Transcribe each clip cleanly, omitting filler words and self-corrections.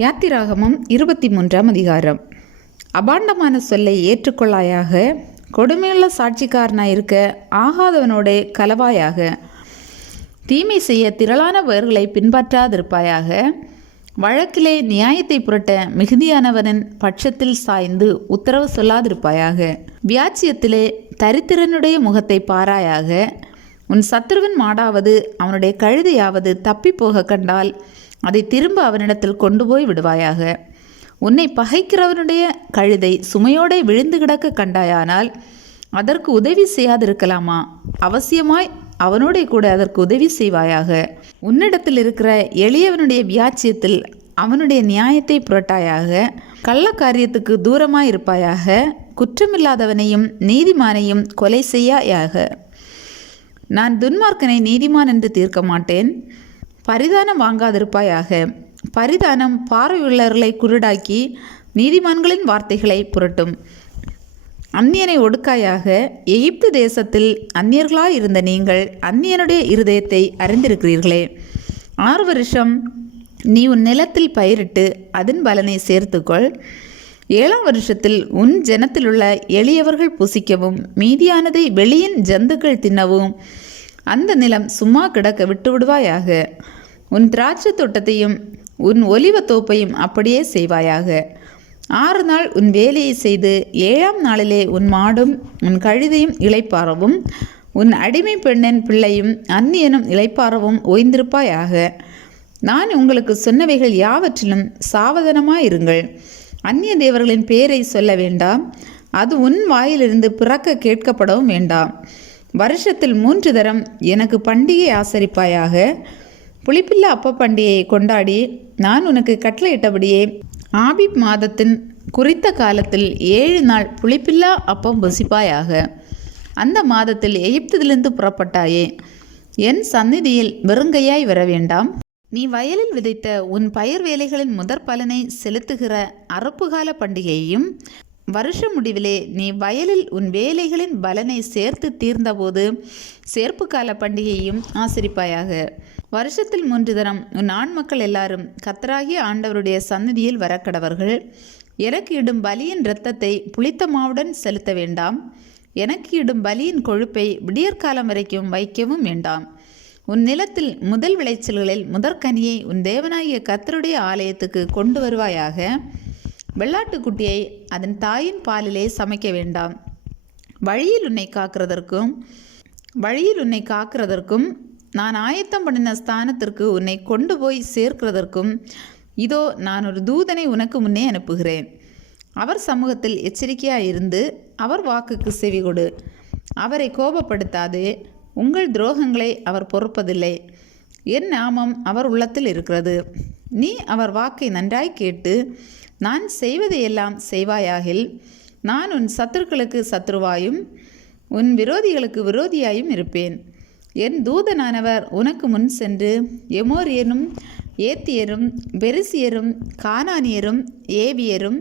யாத்திராகமம் 23 அதிகாரம். அபாண்டமான சொல்லை ஏற்றுக்கொள்ளாயாக, கொடுமையுள்ள சாட்சிக்காரனாயிருக்க ஆகாதவனோட கலவாயாக, தீமை செய்ய திரளான பேர்களை பின்பற்றாதிருப்பாயாக, வழக்கிலே நியாயத்தை புரட்ட மிகுதியானவனின் பட்சத்தில் சாய்ந்து உத்தரவு சொல்லாதிருப்பாயாக, வியாச்சியத்திலே தரித்திரனுடைய முகத்தை பாராயாக, உன் சத்துருவன் மாடாவது அவனுடைய கழுதையாவது தப்பி போக கண்டால் அதை திரும்ப அவனிடத்தில் கொண்டு போய் விடுவாயாக. உன்னை பகைக்கிறவனுடைய கழுதை சுமையோடே விழுந்து கிடக்க கண்டாயானால் அதற்கு உதவி செய்யாதிருக்கலாமா? அவசியமாய் அவனோட கூட அதற்கு உதவி செய்வாயாக. உன்னிடத்தில் இருக்கிற எளியவனுடைய வியாச்சியத்தில் அவனுடைய நியாயத்தை புரட்டாயாக. கள்ள காரியத்துக்கு தூரமாயிருப்பாயாக. குற்றமில்லாதவனையும் நீதிமானையும் கொலை செய்யாயாக. நான் துன்மார்க்கனை நீதிமான் என்று தீர்க்க மாட்டேன். பரிதானம் வாங்காதிருப்பாயாக. பரிதானம் பார்வையுள்ளவர்களை குருடாக்கி நீதிமான்களின் வார்த்தைகளை புரட்டும். அந்நியனை ஒடுக்காயாக. எகிப்து தேசத்தில் அந்நியர்களாயிருந்த நீங்கள் அந்நியனுடைய இருதயத்தை அறிந்திருக்கிறீர்களே. 6 வருஷம் நீ உன் நிலத்தில் பயிரிட்டு அதன் பலனை சேர்த்துக்கொள். 7ஆம் வருஷத்தில் உன் ஜனத்திலுள்ள எளியவர்கள் புசிக்கவும் மீதியானதை வெளியின் ஜந்துக்கள் தின்னவும் அந்த நிலம் சும்மா கிடக்க விட்டுவிடுவாயாக. உன் திராட்சை தோட்டத்தையும் உன் ஒலிவ தோப்பையும் அப்படியே செய்வாயாக. 6 நாள் உன் வேலையை செய்து 7ஆம் நாளிலே உன் மாடும் உன் கழுதையும் இளைப்பாறவும் உன் அடிமை பெண்ணின் பிள்ளையும் அந்நியனும் இளைப்பாறவும் ஓய்ந்திருப்பாயாக. நான் உங்களுக்கு சொன்னவைகள் யாவற்றிலும் சாவதானமாயிருங்கள். அந்நிய தேவர்களின் பேரை சொல்ல வேண்டாம். அது உன் வாயிலிருந்து பிறக்க கேட்கப்படவும் வேண்டாம். வருஷத்தில் 3 தரம் எனக்கு பண்டிகை ஆசரிப்பாயாக. புளிப்பில்லா அப்ப பண்டிகையை கொண்டாடி நான் உனக்கு கட்டளையிட்டபடியே ஆபிப் மாதத்தின் குறித்த காலத்தில் 7 நாள் புளிப்பில்லா அப்பம் புசிப்பாயாக. அந்த மாதத்தில் எகிப்திலிருந்து புறப்பட்டாயே. என் சந்நிதியில் வெறுங்கையாய் வர வேண்டாம். நீ வயலில் விதைத்த உன் பயிர் வேலைகளின் முதற் பலனை செலுத்துகிற அறுப்புகால பண்டிகையையும், வருஷ முடிவிலே நீ வயலில் உன் வேலைகளின் பலனை சேர்த்து தீர்ந்தபோது சேர்ப்பு கால பண்டிகையையும் ஆசரிப்பாயாக. வருஷத்தில் 3 தரம் உன் ஆண் மக்கள் எல்லாரும் கர்த்தராகிய ஆண்டவருடைய சந்நிதியில் வரக்கடவர்கள். எனக்கு இடும் பலியின் இரத்தத்தை புளித்த மாவுடன் செலுத்த வேண்டாம். எனக்கு இடும் பலியின் கொழுப்பை விடியற்காலம் வரைக்கும் வைக்கவும் வேண்டாம். உன் நிலத்தில் முதல் விளைச்சல்களில் முதற்கனியை உன் தேவனாகிய கர்த்தருடைய ஆலயத்துக்கு கொண்டு வருவாயாக. வெள்ளாட்டுக்குட்டியை அதன் தாயின் பாலிலே சமைக்க வேண்டாம். வழியில் உன்னை காக்கிறதற்கும் நான் ஆயத்தம் பண்ணின ஸ்தானத்திற்கு உன்னை கொண்டு போய் சேர்க்கிறதற்கும் இதோ நான் ஒரு தூதனை உனக்கு முன்னே அனுப்புகிறேன். அவர் சமூகத்தில் எச்சரிக்கையாயிருந்து அவர் வாக்குக்கு செவிகொடு. அவரை கோபப்படுத்தாதே. உங்கள் துரோகங்களை அவர் பொறுப்பதில்லை. என் நாமம் அவர் உள்ளத்தில் இருக்கிறது. நீ அவர் வாக்கை நன்றாய் கேட்டு நான் செய்வதையெல்லாம் செய்வாயாகில் நான் உன் சத்துருக்களுக்கு சத்ருவாயும் உன் விரோதிகளுக்கு விரோதியாயும் இருப்பேன். என் தூதனானவர் உனக்கு முன் சென்று எமோரியரும் ஏத்தியரும் பெரிசியரும் கானானியரும் ஏவியரும்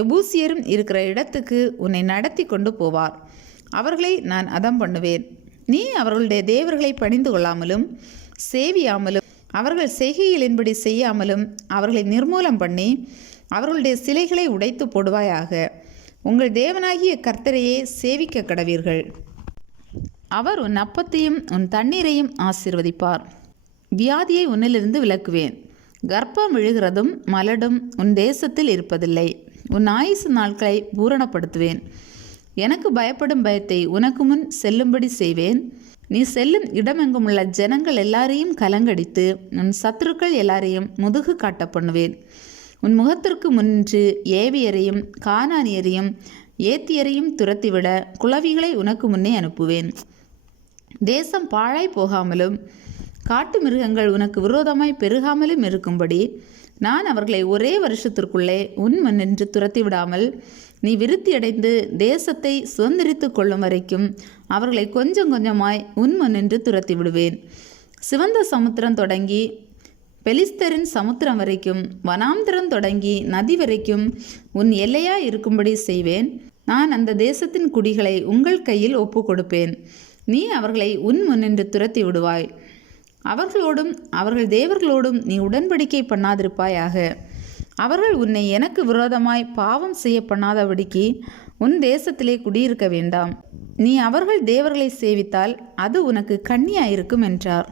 எபூசியரும் இருக்கிற இடத்துக்கு உன்னை நடத்தி கொண்டு போவார். அவர்களை நான் அதம் பண்ணுவேன். நீ அவர்களுடைய தேவர்களை பணிந்து கொள்ளாமலும் சேவியாமலும் அவர்கள் செய்கைகளின்படி செய்யாமலும் அவர்களை நிர்மூலம் பண்ணி அவர்களுடைய சிலைகளை உடைத்து போடுவாயாக. உங்கள் தேவனாகிய கர்த்தரையே சேவிக்க கடவீர்கள். அவர் உன் அப்பத்தையும் உன் தண்ணீரையும் ஆசீர்வதிப்பார். வியாதியை உன்னிலிருந்து விலக்குவேன். கர்ப்பம் விழுகிறதும் மலடும் உன் தேசத்தில் இருப்பதில்லை. உன் ஆயுசு நாட்களை பூரணப்படுத்துவேன். எனக்கு பயப்படும் பயத்தை உனக்கு முன் செல்லும்படி செய்வேன். நீ செல்லும் இடமெங்கும் உள்ள ஜனங்கள் எல்லாரையும் கலங்கடித்து உன் சத்துருக்கள் எல்லாரையும் முதுகு காட்ட பண்ணுவேன். உன் முகத்திற்கு முன்று ஏவியரையும் கானானியரையும் ஏத்தியரையும் துரத்திவிட குளவிகளை உனக்கு முன்னே அனுப்புவேன். தேசம் பாழாய் போகாமலும் காட்டு மிருகங்கள் உனக்கு விரோதமாய் பெருகாமலும் இருக்கும்படி நான் அவர்களை ஒரே வருஷத்திற்குள்ளே உன் முன்னின்று துரத்தி விடாமல் நீ விருத்தியடைந்து தேசத்தை சுதந்திரித்து கொள்ளும் வரைக்கும் அவர்களை கொஞ்சம் கொஞ்சமாய் உன் முன்னின்று துரத்தி விடுவேன். சிவந்த சமுத்திரம் தொடங்கி பெலிஸ்தரின் சமுத்திரம் வரைக்கும் வனாந்திரம் தொடங்கி நதி வரைக்கும் உன் எல்லையாய் இருக்கும்படி செய்வேன். நான் அந்த தேசத்தின் குடிகளை உங்கள் கையில் ஒப்பு கொடுப்பேன். நீ அவர்களை உன் முன்னின்று துரத்தி விடுவாய். அவர்களோடும் அவர்கள் தேவர்களோடும் நீ உடன்படிக்கை பண்ணாதிருப்பாயாக. அவர்கள் உன்னை எனக்கு விரோதமாய் பாவம் செய்ய பண்ணாதபடிக்கு உன் தேசத்திலே குடியிருக்க வேண்டாம். நீ அவர்கள் தேவர்களை சேவித்தால் அது உனக்கு கண்ணியாயிருக்கும் என்றார்.